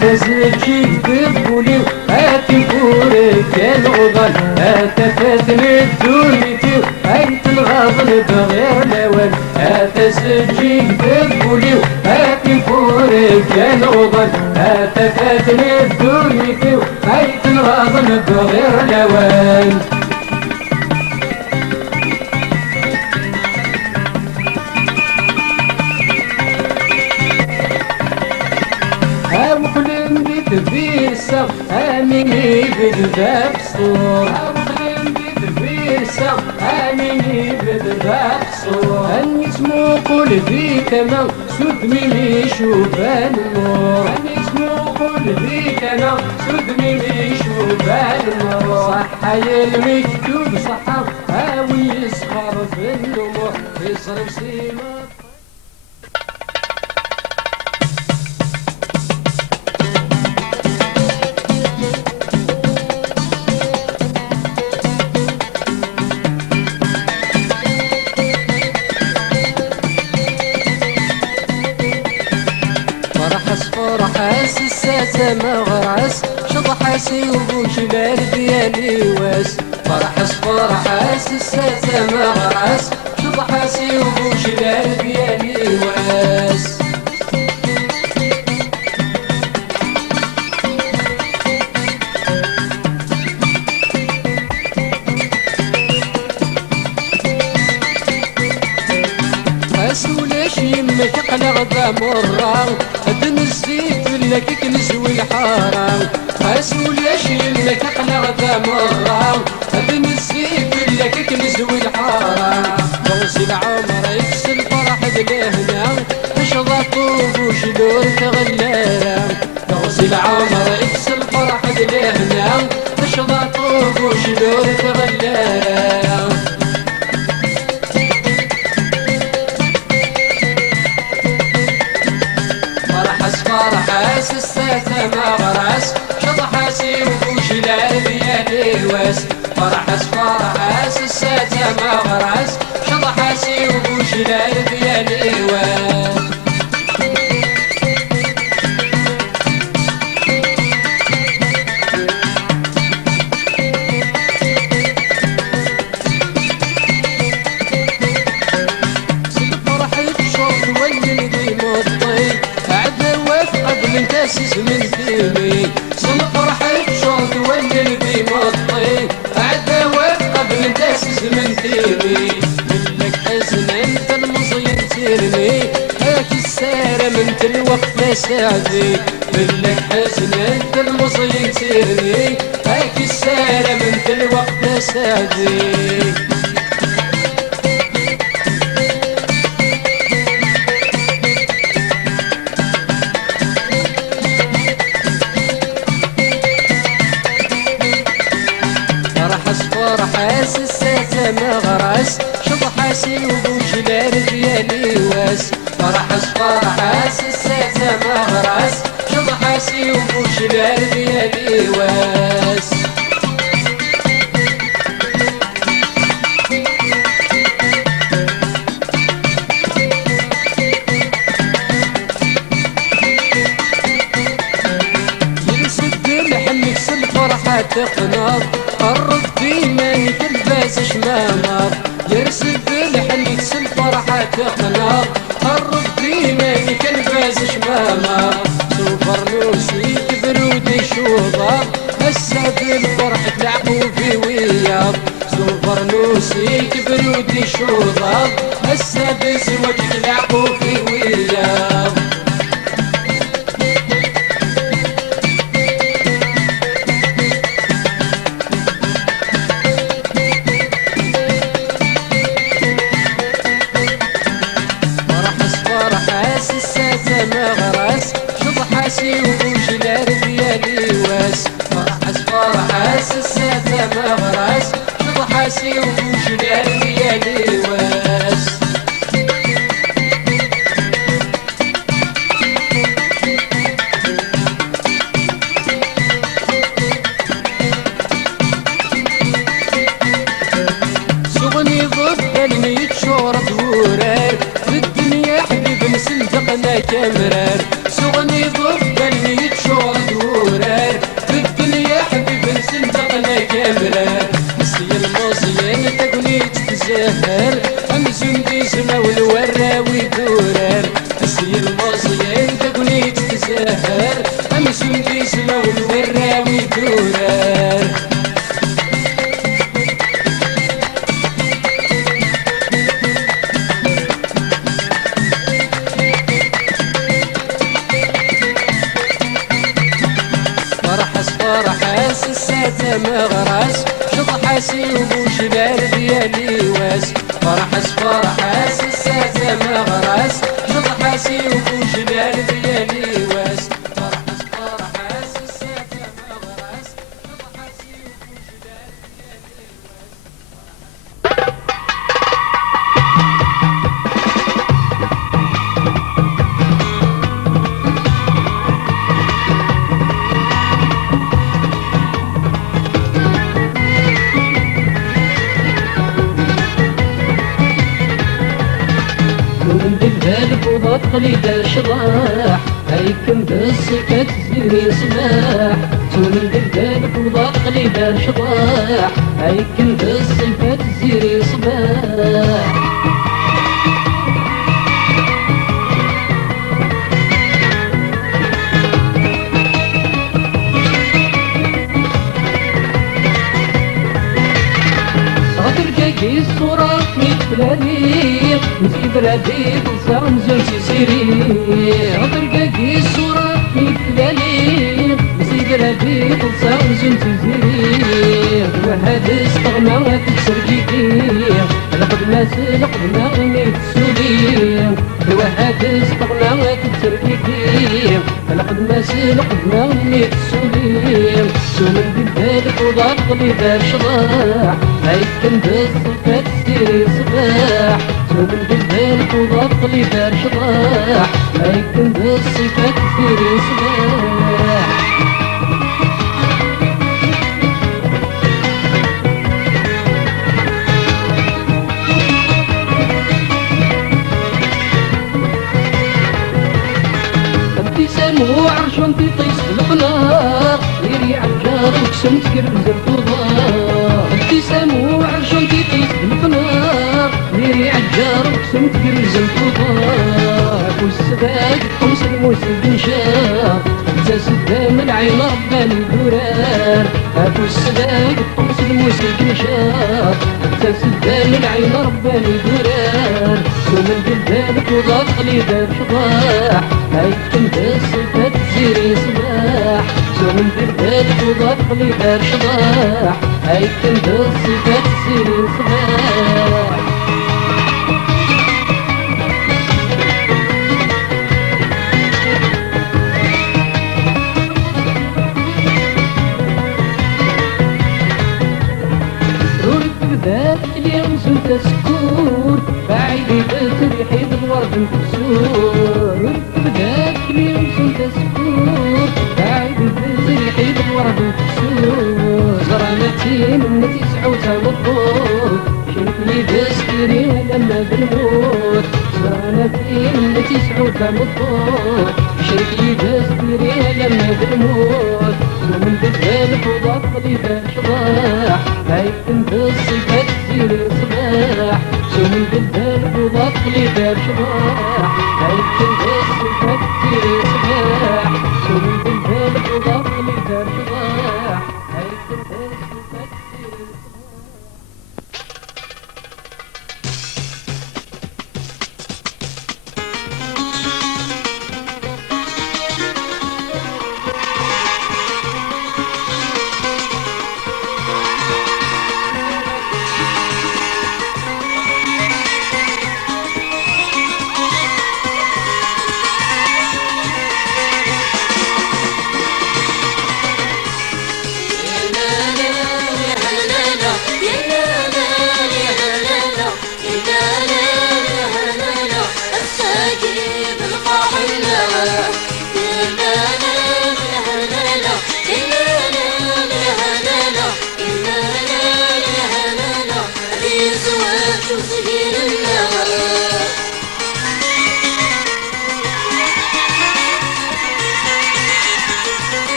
تزكي تقولي هاتي فورك يا الغضن تفاتني دنيتي هيت الغضن بغير لون تزكي تقولي هاتي فورك يا الغضن تفاتني دنيتي هيت الغضن بغير لون بيرسا اميني بالباب صور وخلين بيرسا اميني بالباب صور اني اسمو قلبي كما سود ميمي شوفان النور اني اسمو قلبي كما سود ميمي شوفان النور صح يا المكتوب صح هاوي يسخر في النمور يصرف سيما مغرس شطحاسي وبوش ديالي واس فرحس فرحس الساسة مغرس شطحاسي وبوش ديالي واس اسولاش يمك قلق ذا مرة هدن الزيت لك كنسوي الحرام اسولاش يمك قلق ذا مرة هدن الزيت لك كنسوي الحرام غوصي العمر يكس الفرح دلهنا اشضى طوب وشلور تغلام غوصي العمر يكس الفرح دلهنا اشضى طوب وشلور تغلام فرحس الساسة مغرس شطحاسي وبوش ديالي واس فرحس فرحس الساسة مغرس شطحاسي وبوش ديالي واس كاسس من ثيمي صن فرحي بشوط ولي في مطي عدا وقت قبل كاسس من ثيمي منك حزن انت المصير ترمي هاك السارة من الوقت ساعدي منك حزن انت المصير ترمي هاك السارة من الوقت ساعدي فرحس الساسة مغرس شطحاسي وبوش ديالي واس فرحس فرحس الساسة مغرس شطحاسي وبوش ديالي واس يرسد لحنك الفرحة تقنط قرب في ماني تلبس شمامر يرسل بالحنك الفرحة تقنط قرب في ماني تلبس شمامر سوبر نوسي برودي شوضر هسا بالفرح تلعبوا في وياض سوبر نوسي برودي شوضر هسا بزوج تلعبوا في وياض مغرس شطحاسي وبوش ديالي واس فرحس فرحس الساسة مغرس شطحاسي وبوش ديالي واس يسم بيسمه والوراوي دوران. فرحس السادة مغرس شطحاسي وبوش بارد يا ليواس. فرحس السادة مغرس شطحاسي وبوش بارد يا ليواس. فرحس السادة مغرس شطحاسي وبوش بارد يا قليل شضاح هيكم بالصفات زيري صباح. تولد البالك وضاق قليل شضاح هيكم بالصفات زيري صباح. تلقاكي الصورة مثلاني في بلادي تلصق زوجتي سيري. تلقاكي الصورة مثلاني في بلادي تلصق زوجتي سيري. واحد استغنى تكسر جيدي القدمة القدمة ميت سولي. واحد استغنى تكسر جيدي القدمة القدمة ميت سولي. سومن بالبالك وضاق لي دار شضاح هيكم بالصفات سيري صباح. سومن بالبالك وضاق لي دار شضاح هيكم بالصفات سيري صباح. ابتسامه عرش وانتي طيس بالقنار غيري عالجار وكسمت كرمز الفضاء. ابتسامه عرش وانتي طيس بالقنار غيري عالجار وكسمت كرمز الفضاء. والسباق خمس الموسم بنشار انت سدام العين رباني الدرار. ابو السباق خمس الموسم بنشار انت سدام العين رباني الدرار. ومن بالبالك وضاق لي دار شضاح هيكم بالصفات زيري صباح. ومن بالبالك وضاق لي دار شضاح هيكم بالصفات زيري صباح. ذاك اليوم زلت سكور بعيد بتريحي بالورد مكسور. ذاك اليوم زلت سكور بعيد بتريحي بالورد مكسور. زرانتي من تسعوتها والطول شريك لي بستري لما بالموت. زرانتي من تسعوتها والطول شريك لي بستري لما بالموت. ومن بالبالك وضاق لي دار شضاح هيكم بالصفات زيري صباح. ومن بالبالك وضاق لي دار شضاح هيكم بالصفات زيري صباح. ومن بالبالك وضاق لي دار شضاح هيكم بالصفات زيري صباح.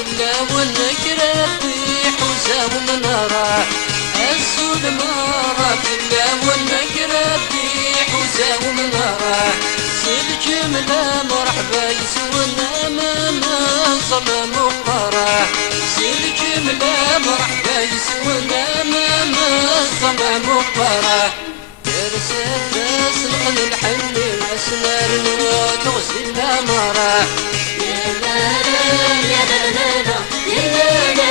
إلا والنكرة في حوسه ومنارة السود مرة إلا والنكرة في حوسه ومنارة سلك ملا مرحبا يسونا ما صلى مقرة سلك ملا مرحبا يسونا ما صلى مقرة يرسل سلخن الحل الأسمر تغسل الأمارة يا لا لا يا لا لا لا يا لا لا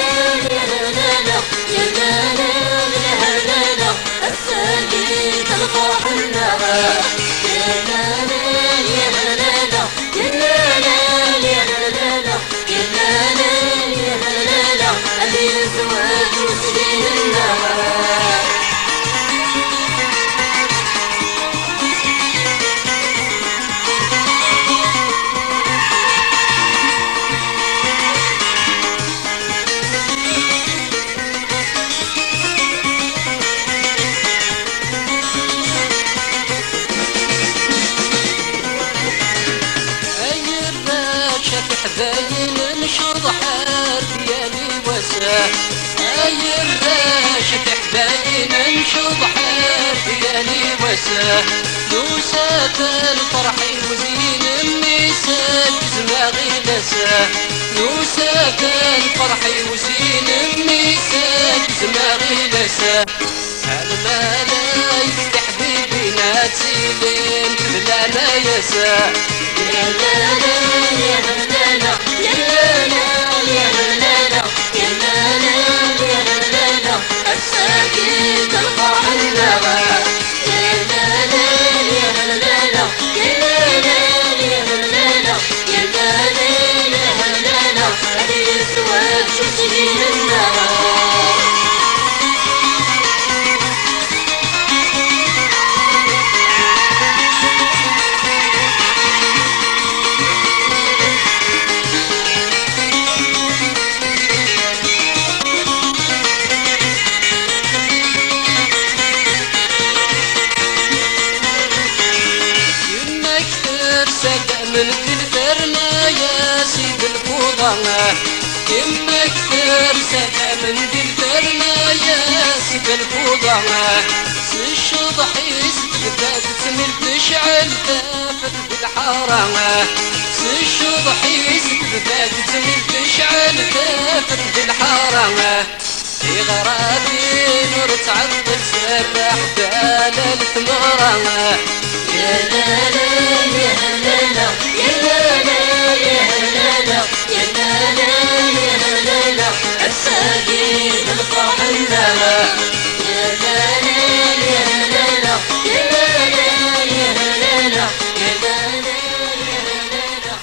يا لا لا لا يا لا لا يا لا لا الساقي الفرح النغى يا لا لا يا لا لا لا يا لا لا يا لا لا لا يا لا لا يا لا لا لا أبي الزواج وسجين النغى حباين نشرض حار ديالي وساه اي الراشد حباين نشرض حار ديالي وساه نوسات الفرح وزين النساء زماغي لساه نوسات الفرح وزين النساء زماغي لساه الملايك حبيبي ناتسيلين لا لا يساه يا لا لا يا لا لا يا لا لا يا لا لا يا لا لا يا لا لا الساكت الفرح النغى يا لا لا يا لا لا يا لا لا يا لا لا يا لا لا يا لا لا هذه الزواج شو سنين النغى من دلفرنا يا سيد الفضلاء يما كثر سنة من دلفرنا يا سيد الفضلاء الشضح يستفاد تمل تشعل تافت بالحارة الشضح يستفاد تمل تشعل تافت بالحارة في غرابي نور تعطل سرح دال الثمرة يا لا لا يا لا لا يا لا لا يا لا لا يا لا لا يا لا لا الساقي بالفرح النغى يا لا لا يا لا لا يا لا لا يا لا لا يا لا لا يا لا لا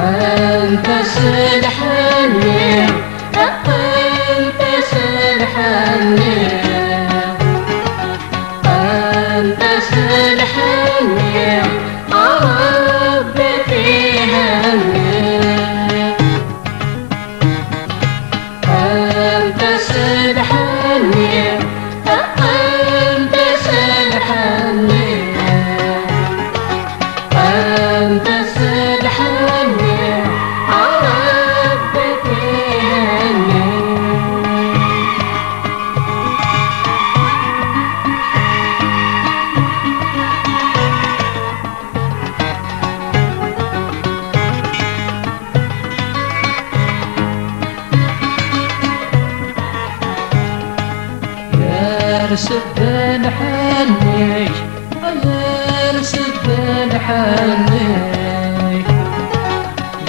أنت سلحني أنت سلحني أنت سلحني ربي هني أنت سلحني أنت سلحني أنت سلحني ربي هني يا رسد الحني يا رسد الحني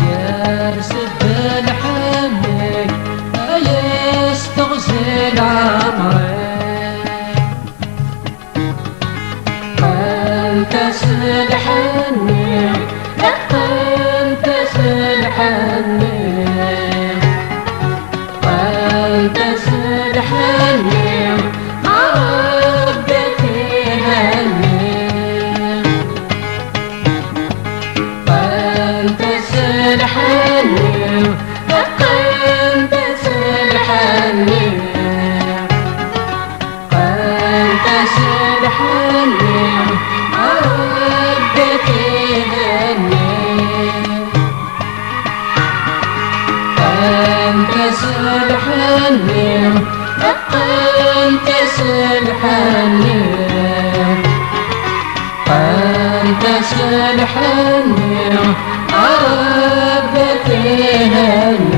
يا رسد الحني يا استغزل عمري أنت سلحني أنت سلحني أنت سلحني ربي هني أنت سلحني أنت سلحني أنت سلحني ربي هني أنت سلحني أنت سلحني أنت سلحني ربي هني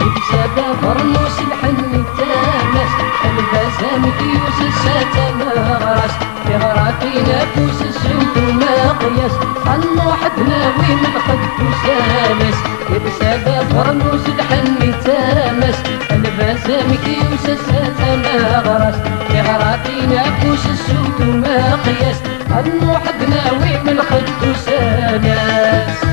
بسبب برنوس الحن التامس البسامك يوسس تمغرس يغراتي نفوس السود ومقياس الواحد ناوي من خد سامس بسبب برنوس الحن التامس البسامك يوسس تمغرس يغراتي نفوس السود ومقياس الواحد ناوي من خد سامس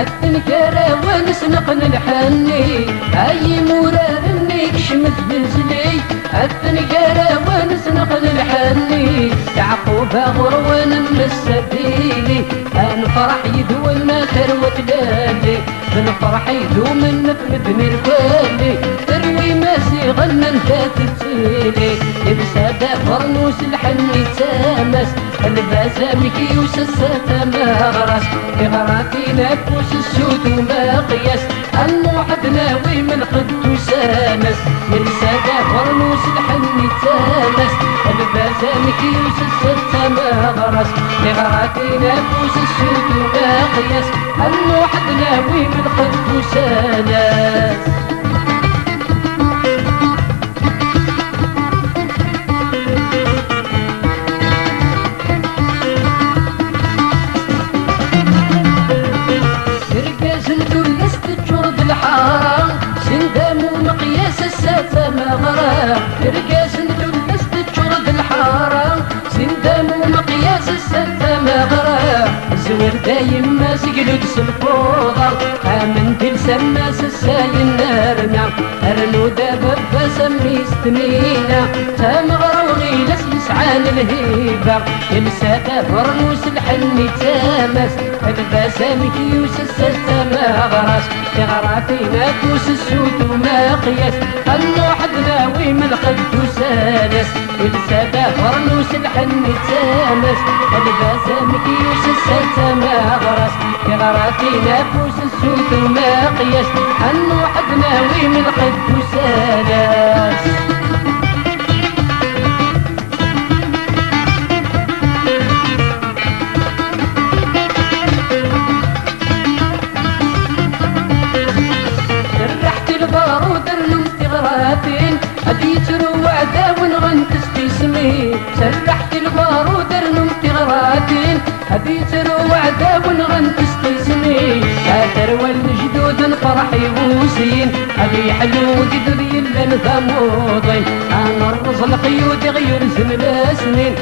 التنكرة ونسنقن الحني أي مرار منك شمت بزلي التنكرة ونسنقن الحني يعقوب غروان من السبيلي الفرح يدوم ما ثروة لالي بالفرح يدوم نفمد من الكالي تروي ما سيغن انت تتسيلي بسادة فرنوس الحني تامس البازامك يوسس تمغرس غراتي نفوس السود ومقياس الواحد ناوي من قدوس انس يرسادة فرنوس الحني تامس البازامك يوسس تمغرس غراتي نفوس السود ومقياس الواحد ناوي من قدوس انس رقاس ندلس تشرد الحارة سندام ومقياس الستة مغرى زوير دايم ما سجلد سلفوضة آمن تلسم ناس الساين نارنا أرنو دابا فسمي ستمينا تامغرى وغيلس يسعان الهيبة يلساتا فرنوس الحني تامس البسامك يوسس الستة مغرس يغراتي نفوس السود ومقياس الواحد ناوي من قدوس انس السادة فرنوس الحني تامس البسامك يوسس تمغرس يغراتي نفوس السود ومقياس الواحد ناوي من قدوس انس هديت رو وعدا ونغ يوسين سلحت البارود رنمت غراتين هذي تروع عذاب غنت استيسني تروى الجدود الفرح يوسين هذي حلو قدر يلا نثموضين انا الرزل قيود غير زمن سنين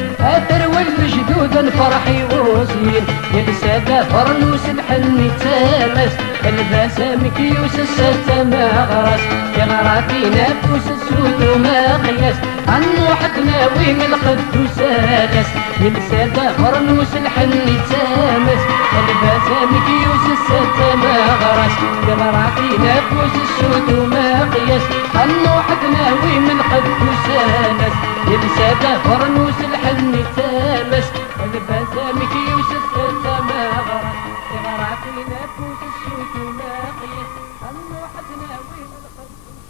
تروى الجدود الفرح يوسين يلسى فرنوس الحني تامس البسامك يوسس التماغرس يا غراتي نفوس السود وما قياس عن واحد ناوي من القدوس سادس يلسى فرنوس الحني تامس البسامك يوسس التماغرس يا غراتي نفوس السود وما قياس عن واحد ناوي من القدوس سادس يلسى فرنوس الحني تامس البسامك يوسس التماغرس يا غراتي نفوس السود وما قياس عن واحد ناوي من القدوس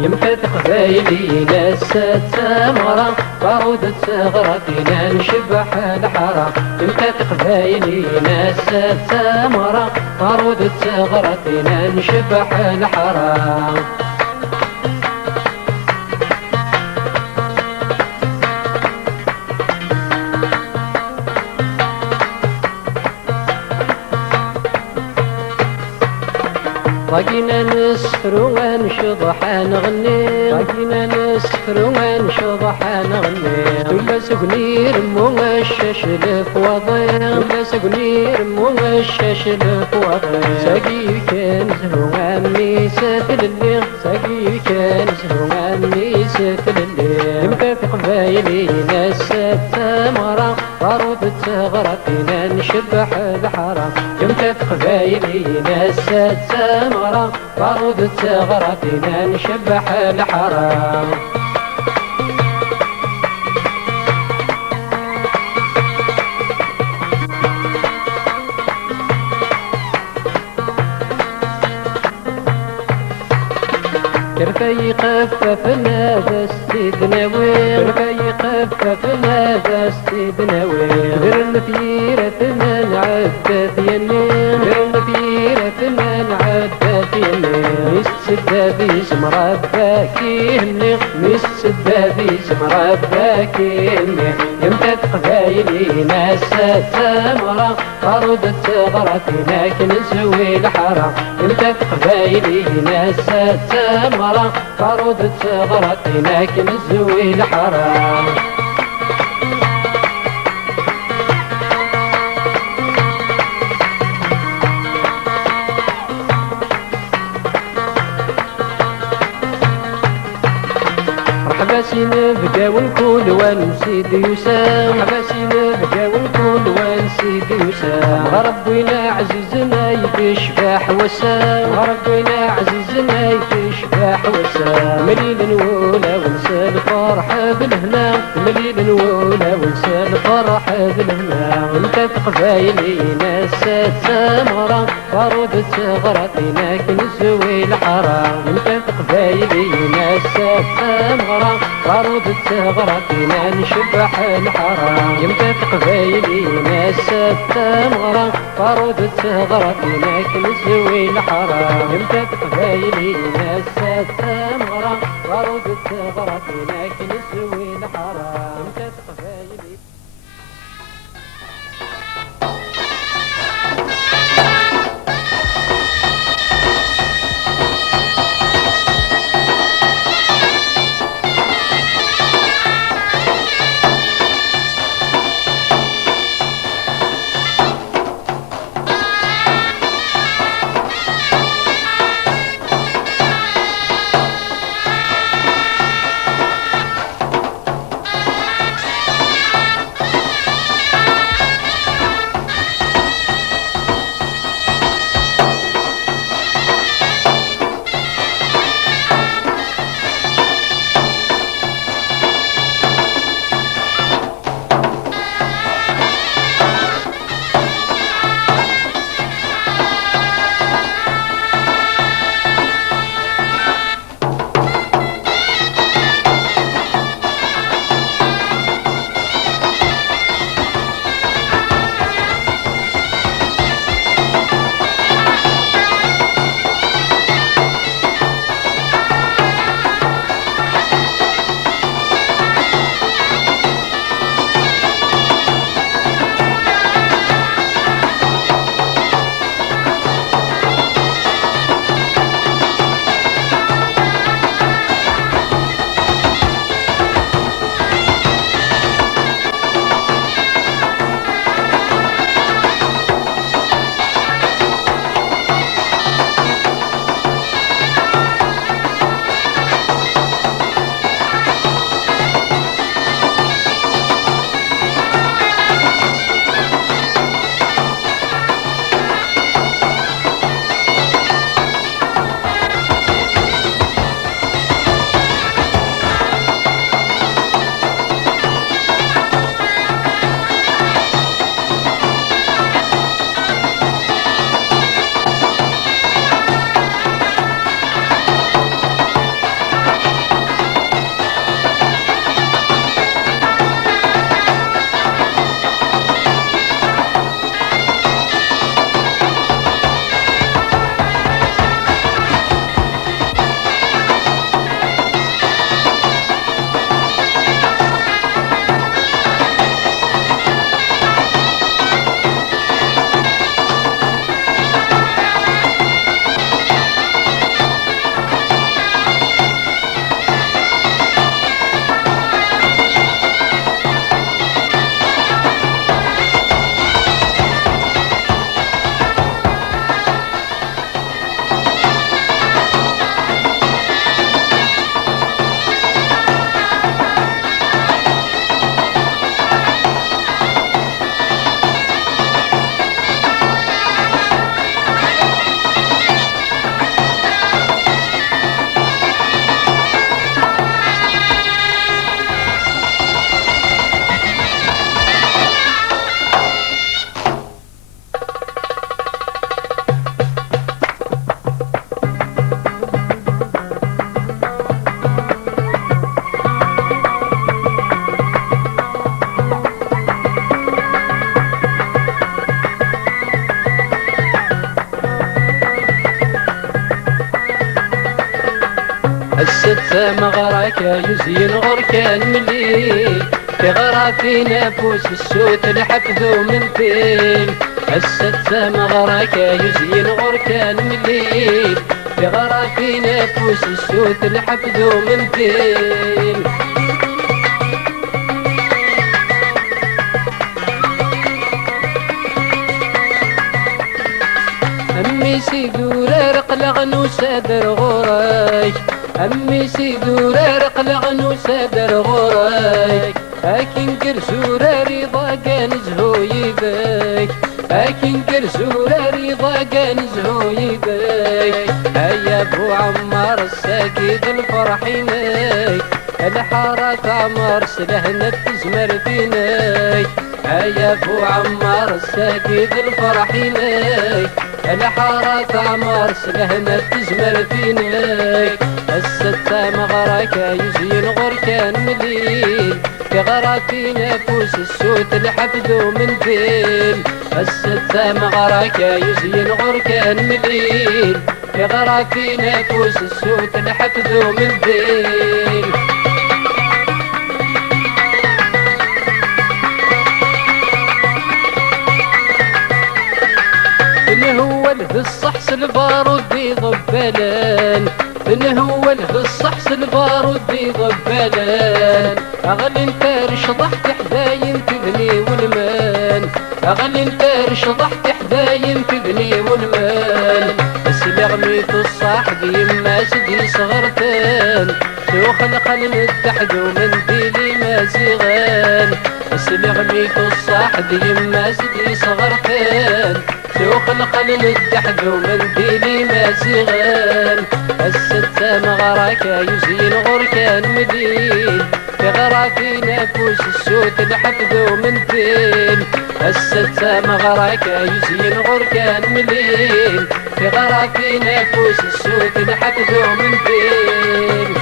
يمكن قبايلي ناس تمرة بارودة صغرتنا نشبح الحرام يمكن قبايلي ناس تمرة بارودة صغرتنا نشبح الحرام باقينا نسفر ونشضح نغني باقينا نسفر ونشضح نغني ولا سقنير موشش الفواضي ولا سقنير موشش الفواضي ساقي كان زهو عمي ساتل اللي ساقي كان زهو عمي ساتل اللي يمكن في قبايلي ناس تمرة بارودة صغرتنا نشبح الحرام يمكن في قبايلي ناس تمرة بارودة صغرتنا نشبح الحرام كرفي خففنا بس تدناوي كرفي خففنا بس تدناوي غير الفيرتنا نعدت يمين غير الفيرتنا نعدت يمين السدابي اسم ربك يهني مس السدابي اسم ربك يهني يمتى قبايلي ناس تمرة بارودة صغرتنا كنسوي الحرام يمتى قبايلي ناس تمرة بارودة صغرتنا كنسوي الحرام حباسي نبقى ونكون ونسيد يسام حباسي نبقى ونكون ونسيد يسام ربنا عزيزنا يشبح وسام ربنا عزيزنا يشبح وسام مليل نولا ونسى الفرح بالهنا مليل نولا ونسى الفرح بالهنا انت في قبايلي ناس تمرة بارودة صغرتنا كنسوي الحرام انت في قبايلي ناس تمرة بارودة صغرتنا نشبح الحرام يمتى في قبايلي ناس تمرة بارودة صغرتنا كنسوي الحرام يمتى في قبايلي ناس تمرة بارودة صغرتنا كنسوي الحرام يمتى في قبايلي الستة مغرك يزين غركان مليل تغرى في نفوس السود الحبذو من فين الستة مغرك يزين غركان مليل تغرى في نفوس السود الحبذو من فين أمي سيدور رقلغ نسادر غراي أمي سيدور رقلغ نسادر غراي أكين كرسور رضا كان زهوي باي أكين كرسور رضا كان زهوي باي هيا أبو عمار الساكيد الفرحيناي الحارة عمار سلهنا تزمر فيناي هيا أبو عمار الساكيد الفرحيناي الحارة عمار سلهنا تزمر فيناي الستة مغرك يزين غركان مليل تغرى في نفوس السود الحفدو من فين الستة مغرك يزين غركان مليل تغرى في نفوس السود الحفدو من فين من هو له الصحص البارود بيضبلان من هو له الصحص البارود بيضبلان أغلى انت رشضحت حدايم تبني والمان أغلى انت رشضحت حدايم تبني والمان بس لغميت الصاحب يما سدي صغرتان شوخ القلم تحت ومنديلي ما زغان بس لغميت الصاحب يما سدي صغرتان شوخ القلم تحت ومنديلي ما زغان الستة مغرك يزين غركان مدين تغرى في نفوس السود الحفدو من فين الستة مغرك يزين غركان مدين تغرى في نفوس السود الحفدو من فين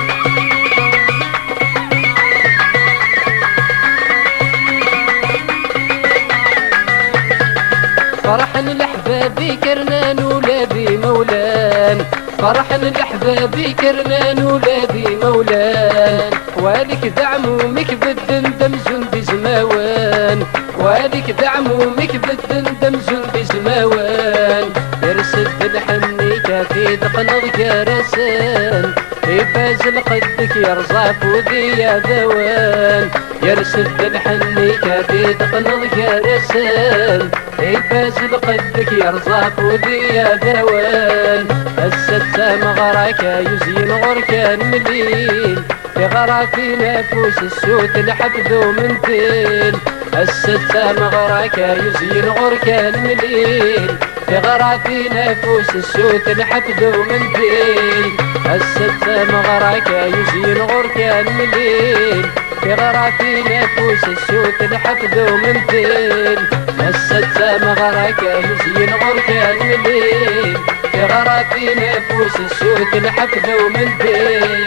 فرحا لحبابي كرنان ولابي مولان فرحا لحبابي كرنان ولابي مولان والك دعمومك بالدندم زند زماوان والك دعمومك بالدندم زند زماوان يرسد الحني كافي دقنض كرسان يفاز لقدك يرزاف ودي يا ذوان يرسد الحني كافي دقنض كرسان يفاز لقدك يرزاف ودي يا ذوان الستة مغرك يزين غركان مليل تغرى في نفوس السود الحفدو من فين الستة مغرك يزين غركان مليل تغرى في نفوس السود الحفدو من فين الستة مغرك يزين غركان مليل تغرى في نفوس السود الحفدو من فين الستة مغرك يزين غركان مليل تغرى في نفوس السود الحفدو من فين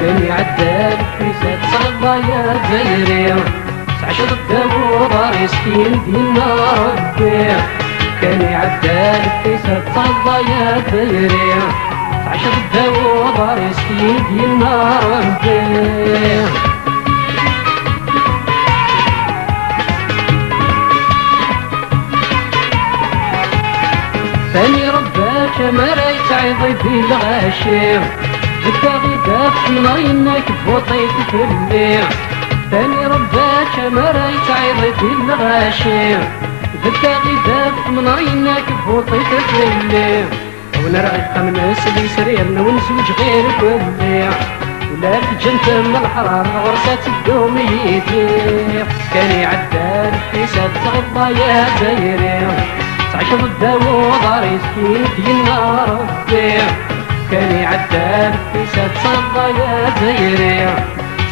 كان عدال في سات صغبا يا زيري عشر الدابو دار يسكين دينا ربي كان عدال في سات صغبا يا زيري عشر الدابو دار يسكين دينا ربي ثاني رباك ما رايت عيضي في الغاشي بالتاغي داف ناينك بوطيت في الليل ثاني رباك ما رايت عيضي في الغاشي بالتاغي داف ناينك بوطيت في الليل ونرقق من اسلي سريرنا ونزوج غير كل ولا الجنت من الحرام غرسات الدوم يدي كان يعدل في سات غضا يا دايري عشر الداو دار يسكين دينا ربي كان يعدل في سات صدى يا دايري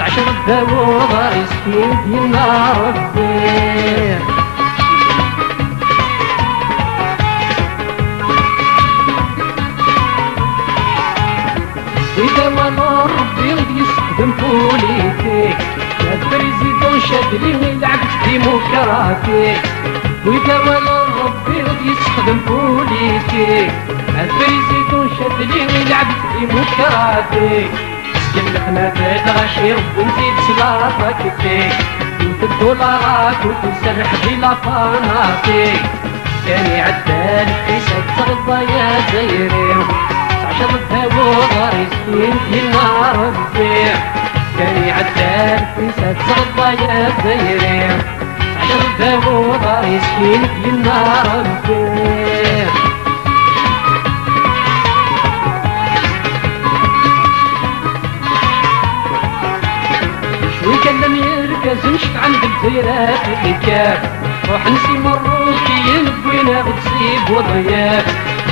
عشر الداو دار يسكين دينا ربي شتلي لعبت في مكراتي وإذا ولا ربي غادي يستخدم بوليتي الفريزيتون شتلي لعبت في مكراتي سكلتنا بالغشير ونزيد سلاطك الدولارات وتسرح في لافاناتي كاني عدال في ست غضا يا زيري عشر الدهو غاري سكين في نار البيع كاني عدال في ست غضا يا زيري عشر الدهو غاري سكين في نار البيع شوي كلم يركز نشف عند الجزيرة في الكاف روح نسي مروكي بوينا بتصيب وضياف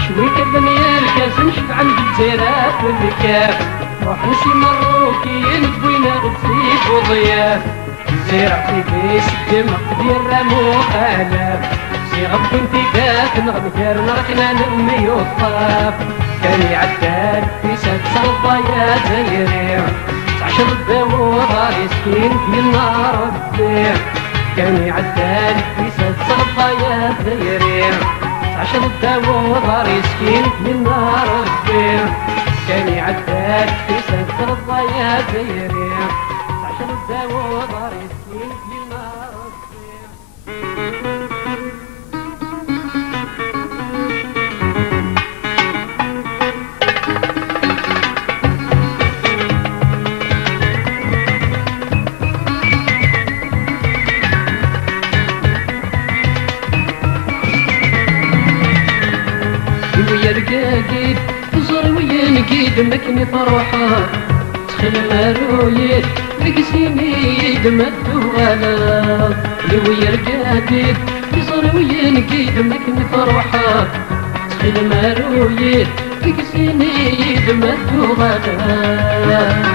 شوي كلم يركز نشف عند الجزيرة في الكاف روح نسي مروكي بوينا بتصيب وضياف زيرع في بيس الدمع ديال رامو خلاف صيغة كنتي داك نغدر نركنا نمي والطاف كان يعدال في سات صلبة يا زيري عشر الدو غاري سكين في النار الضيع كان يعدال في سات صلبة يا زيري عشر الدو غاري سكين في النار الضيع كان يعدال في سات صلبة يا زيري عشر الدو غاري سكين في النار الضيع ويا رقاقيد تزر ويا نقيد مكني فروحة تخيل مارويد رقسيني دمدو غلا لي ويا رقاقيد تزر ويا نقيد مكني فروحة تخيل مارويد رقسيني دمدو غلا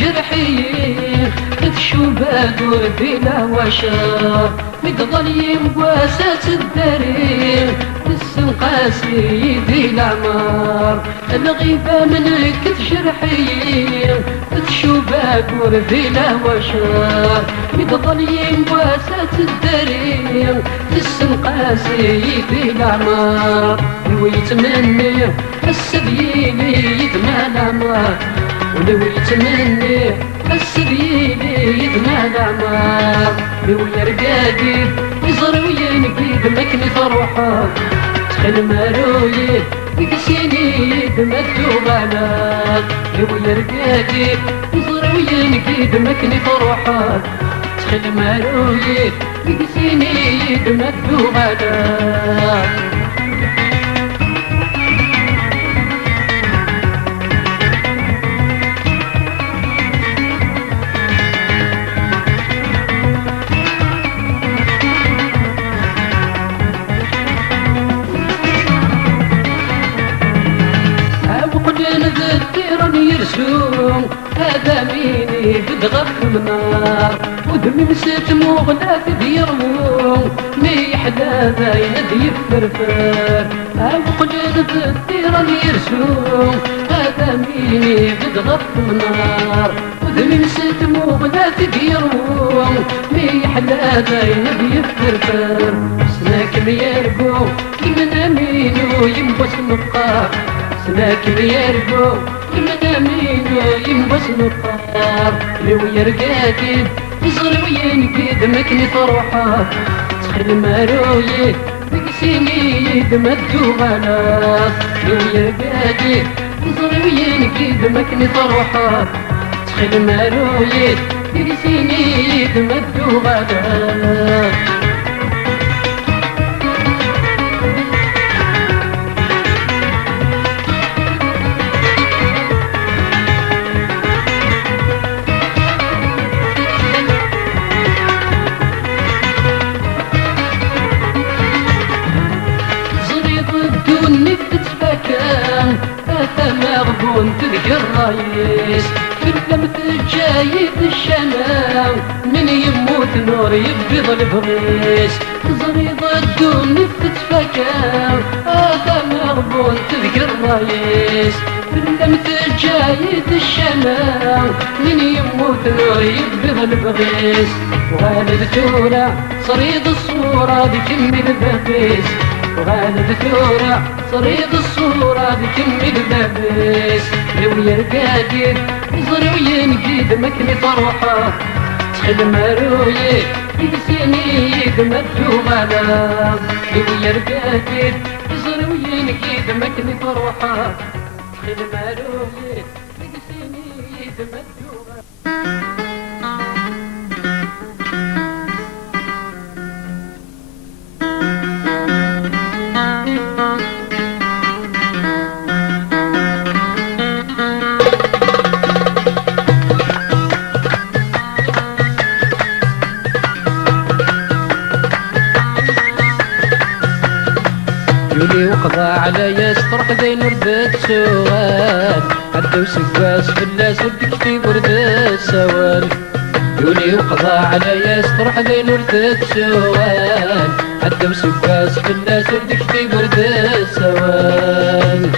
جرحي كتشوبات وردينا وشار متظليم بواسات الدارين السنقاسي يدي العمار الغيبة منك تجرحي كتشوبات وردينا وشار متظليم بواسات الدارين السنقاسي يدي العمار ويتمنى السبيلي يدمى العمار ولو يتمنى السبيلي يدمى العمار لو يرقادي يزر وينقيد مكني فروحة تخل مارويد يقسيني يدمى الدوغانات لو يرقادي يزر وينقيد مكني فروحة تخل مارويد يقسيني يدمى الدوغانات يرسوم هذا ميني بدغف النار ودمي مسات مغلا تديرموم مي حدا باين ديفرفر او قليل بالطيران يرسوم هذا ميني بدغف النار ودمي مسات مغلا تديرموم مي حدا باين ديفرفر سناك ميرقو كمنا مينو ينبس نقار سناك ميرقو مدامينو ينبس نقار لو يرقاكيد يصغر وينقيد مكني فروحات تخل مارويد بقسيني دمدو غلات لو يرقاكيد يصغر وينقيد مكني فروحات تخل مارويد بقسيني دمدو غلات تلقى الرايين فلمت جايد الشمام من يموت نور يبيض البغيس زريض الدون تتفكر مغبون تذكر الرئيس فلمت جايد الشمام من يموت نور يبيض البغيس وغالب ثورة صريد الصورة بكم البغيس وغالب ثورة صريد الصورة بكم البغيس لو يرقاقيد يزري وينقيد مكني فرحة تخل ماروي يقسيني يدمدو غلام لو يرقاقيد يزري وينقيد مكني فرحة تخل ماروي يقسيني يدمدو غلام يولي وقضى على يسطر حذين وردات سوال عدو سكاس فلاس ودك في وردات سوال يولي وقضى على يسطر حذين وردات سوال عدو سكاس فلاس ودك في وردات سوال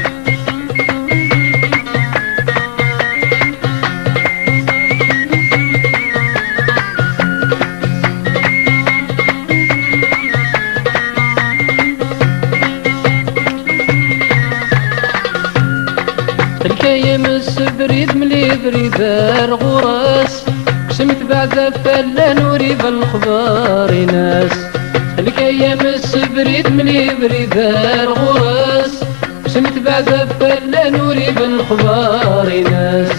يمس بريد ملي بريدار غراس قسمت بعد فلان وريب الخبار ناس خليك يمس بريد ملي بريدار غراس قسمت بعد فلان وريب الخبار ناس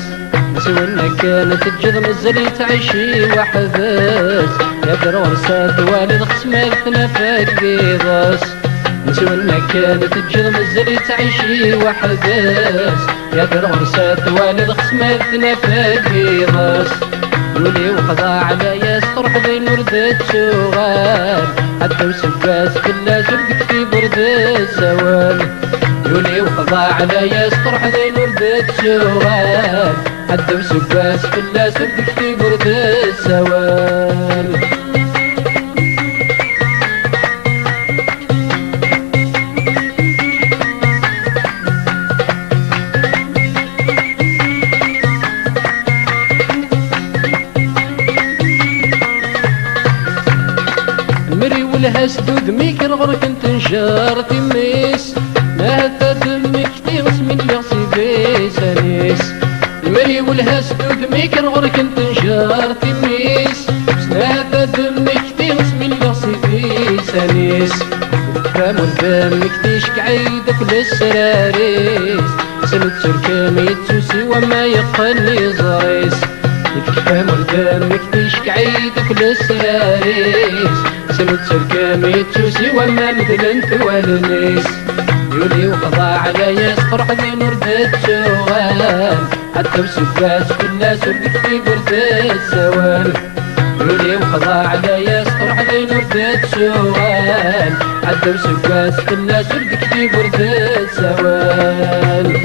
سوينا كانت الجذم الزليت عيشي وحباس يا درورسات والد خصمك تنفك بيضاس نسونا كانت الجذم الزليت عيشي وحباس يا درورسات والد خصمك تنفك بيضاس يولي وقضى على يسطر حذين وردات شغال حتى وسباس كلا زبدك في بردات سوال يولي وقضى على يسطر حذين وردات شغال حتى وسباس كلا زبدك في بردات سوال لها سدود ميك الغرك انت نشار تميس ما هتا دمك تيغس من يغسي بيسانيس المري ولها سدود ميك الغرك انت نشار تميس ما هتا دمك تيغس من يغسي بيسانيس فام دمك تيشك عيدك للسراريس سند سركامي تسوسي وما يقلي زريس فام دمك تيشك عيدك للسراريس سند سركامي تسوسي وما مثل انت والنيس يولي وقضى على يسطر حذين وردات شوال حتى وسكاس كلا سردك في بردات سوال يولي وقضى على يسطر حذين وردات شوال حتى وسكاس كلا سردك في بردات سوال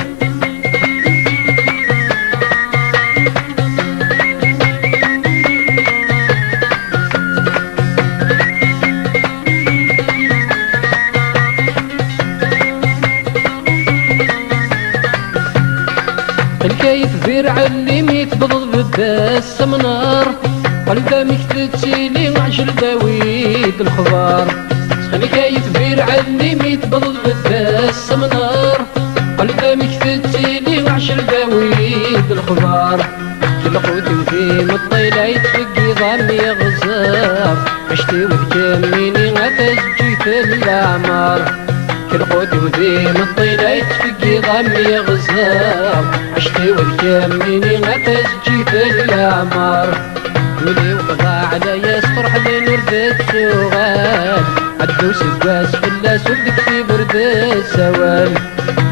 الكيف بيرع اللي ميتبضض بالداس سمنار قلبه مكتتسيلي عشر داويد الخبار سخلي كيف بيرع اللي ميتبضض بالداس سمنار قلبه مكتتسيلي عشر داويد الخبار كل قوتي وفي مطيلة يتفقي ظامي غزار عشتي وذكاميني غتاز جيت الأعمار كل قوتي وفي مطيلة يتفقي ظامي غزار عشتي وذكاميني غتاز جيت الأعمار يولي وقضى على يسطر حذين وردات شغال عدو سباس فلاس ودك في بردات سوال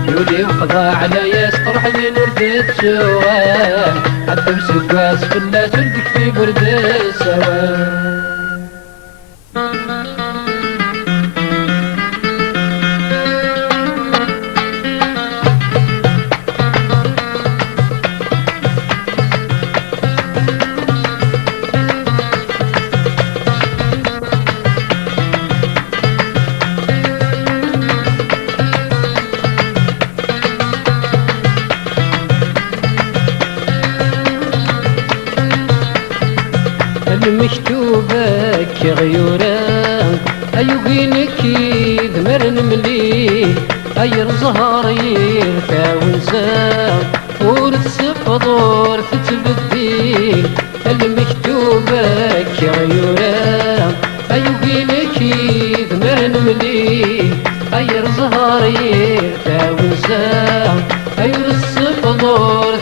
يولي وقضى على يسطر حذين وردات شغال عدو سباس فلاس ودك في بردات سوال المكتوبة كغيوران أيوغينك يذمرن مليل أير زهر يرفع ونزام ورتسفض ورتتبديل المكتوبة كغيوران أيوغينك يذمرن مليل أير زهر يرفع ونزام أير السفض ورتتبديل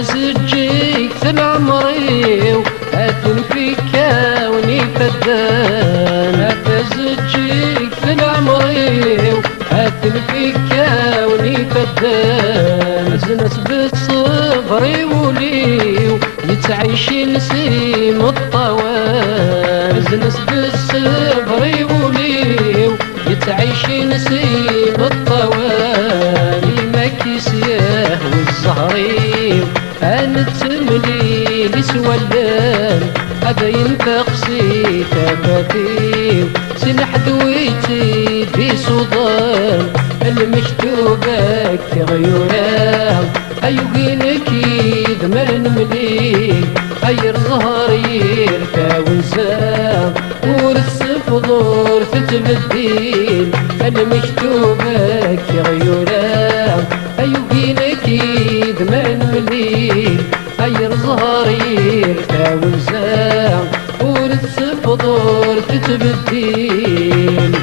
زجيك ثل عمري وهاتن فيك كوني فدان زجيك ثل عمري وهاتن فيك كوني فدان زنس بالصبر يولي يتعيش نسيم الطوال زنس بالصبر يولي يتعيش نسيم الطوال المكسيه والزهري أنا تملي لسولان أبين تقسي تفاتي سنح دويتي في صدان المكتوبة كغيوران أيوغينك يذمرن مليل أير ظهر يرفع ونسام ورتسفضور تتبديل المكتوبة كغيوران أيوغينك يذمرن مليل أير ظهر يرفع ونسام ورتسفضور تتبديل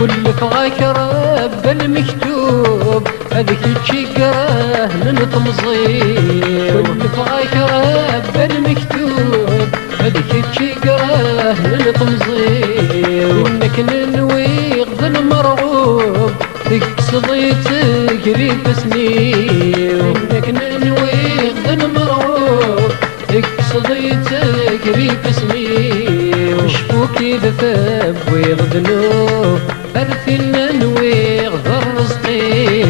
كل فغاك رب المكتوب هذيك تشقره للتمصير كل فغاك رب المكتوب هذيك تشقره للتمصير انك ننوي غض المرغوب تقصدي تقريب سنين انك ننوي غض المرغوب تقصدي تقريب سنين وشفوكي ذثاب ويغذنوب أرثنا نويغ ذرزقي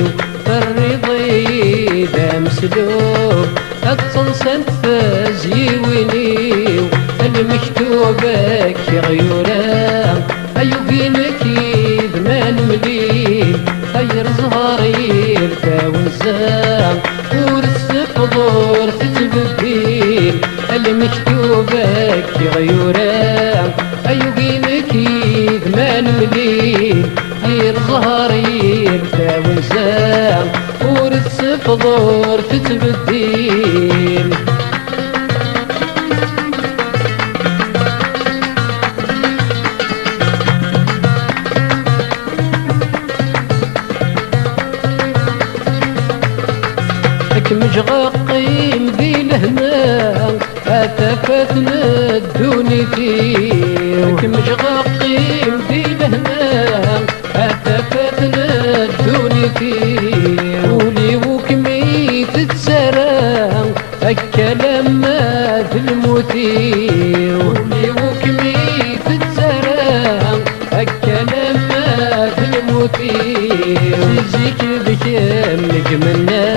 فرضي ذا مسلوب أتصنسن فازي وينيو المكتوبة كغيوران أيوبينك يذمان مليل خير زهري يرفع ونسام ورتسفضور تتبديل المكتوبة كغيوران أيوبينك يذمان مليل غير ظهر يرفع ونسام ورتسفضور تتبديل مجغقي مذي الهنا أتفتنا الدوني فيك مجغقي مذي الهنا أتفتنا الدوني فيه ولي وكمي تتسرى الكلام ما في المثير ولي وكمي تتسرى الكلام ما في المثير زيك بكم نجمنا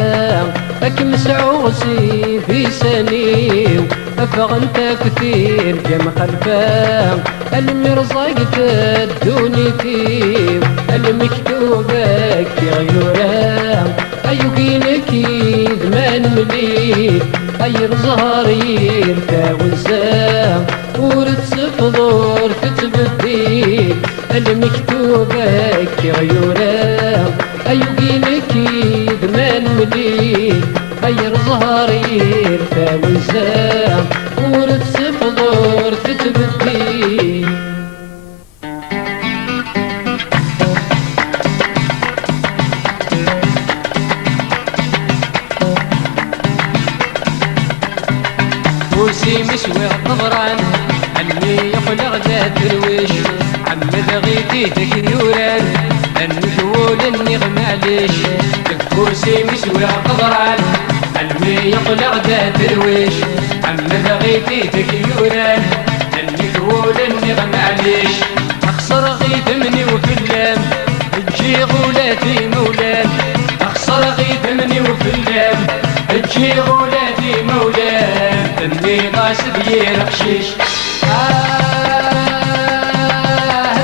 أكم سعوسي في سنيو أفغنت كثير جم خلفام المرزق تدوني فيه المكتوبة كغيورام أيوكينك يذمان مليل أير ظهر يرفع ونسام ورتسفضور تتبديل المكتوبة كغيورام أيوكينك يذمان مليل غير ظهر يرفع ونسام ورتسفضور تتبديل وسي مسوي طبران عمي يخلق ذا درويش عمد غيتيتك يوران النجول النغم معليش كرسي مسوي طبران عمي يخلق ذا درويش عمد غيتيتك يوران النجول النغم معليش داير قشيش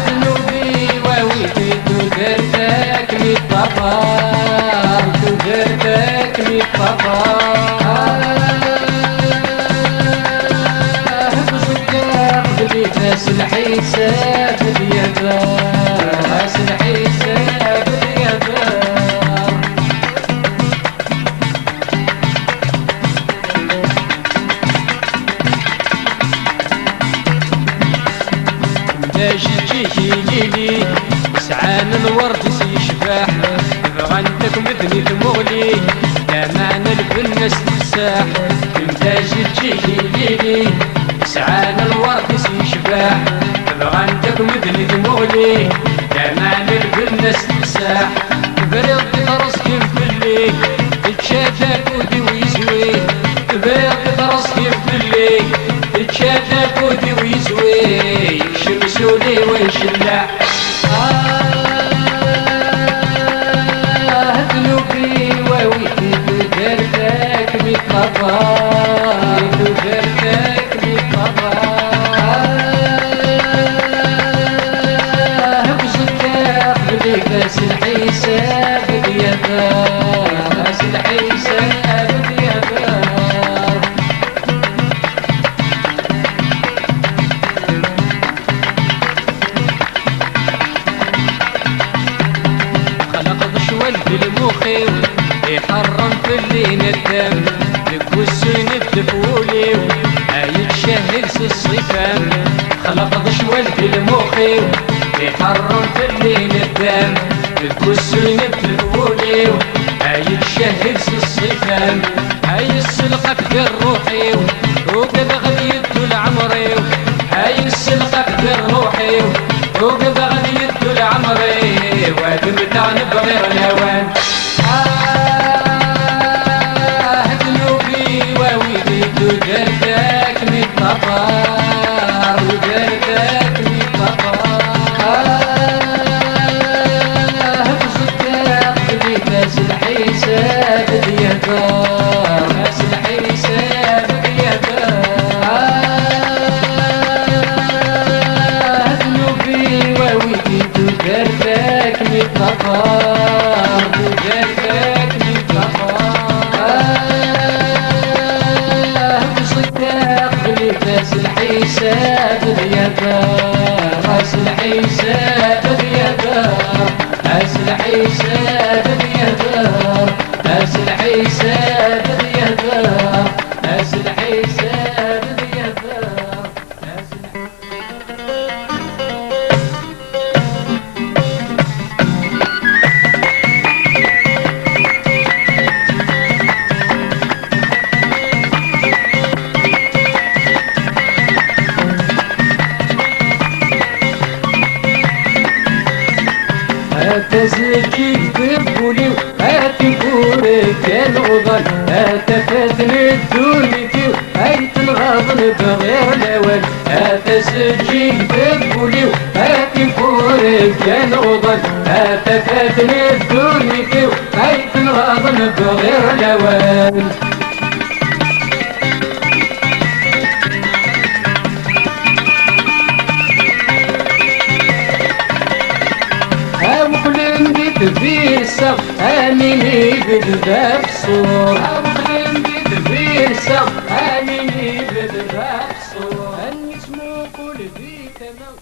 ذنوبي وويتي تدرتك مي طفار تدرتك مي طفار بصدق بديت الحساب اليدار الحساب اليدار تجي ليلي سعان الورد سيشبح بغى انتك مدني تمغلي لامان البنس تساح تجي ليلي سعان الورد سيشبح بغى انتك مدني تمغلي لامان البنس تساح بريض راسك في الليل تشاتك ودي ويزوي بريض راسك في الليل تشاتك ودي ويزوي شمسولي ويشلع ذنوبي وويتي تدرتك مي طفار تدرتك مي طفار بصدق بديك راس الحساب اليدار راس الحساب اليدار بالمخي يحرم في اللي ندم لكوسين الدفولي هاي تشهد الصيفان خلق ضشوال بالمخي يحرم في اللي ندم لكوسين الدفولي هاي تشهد الصيفان هاي السلقة في روحي وقد غديت العمري هاي السلقة في روحي وقد غديت العمري وادمتع بغير الهوان ذنوبي وويدي تدرتك مي طفار ودرتك مي طفار بصدق بديت راس الحساب اليدار راس الحساب اليدار ذنوبي وويدي تدرتك مي طفار تدرتك مي طفار بصدق بديت راس الحساب اليدار راس الحساب اليدار راس الحساب اليدار راس الحساب اليدار راس الحساب اليدار تزكي تبولي واتفورك الغضن تفاتني الدنيتي هاي الغضن بغير الاول تزكي تبولي واتفورك الغضن تفاتني الدنيتي هاي الغضن بغير الاول في السق آمني بالباب صور أبغي في السق آمني بالباب صور أني اسمه كل في تمام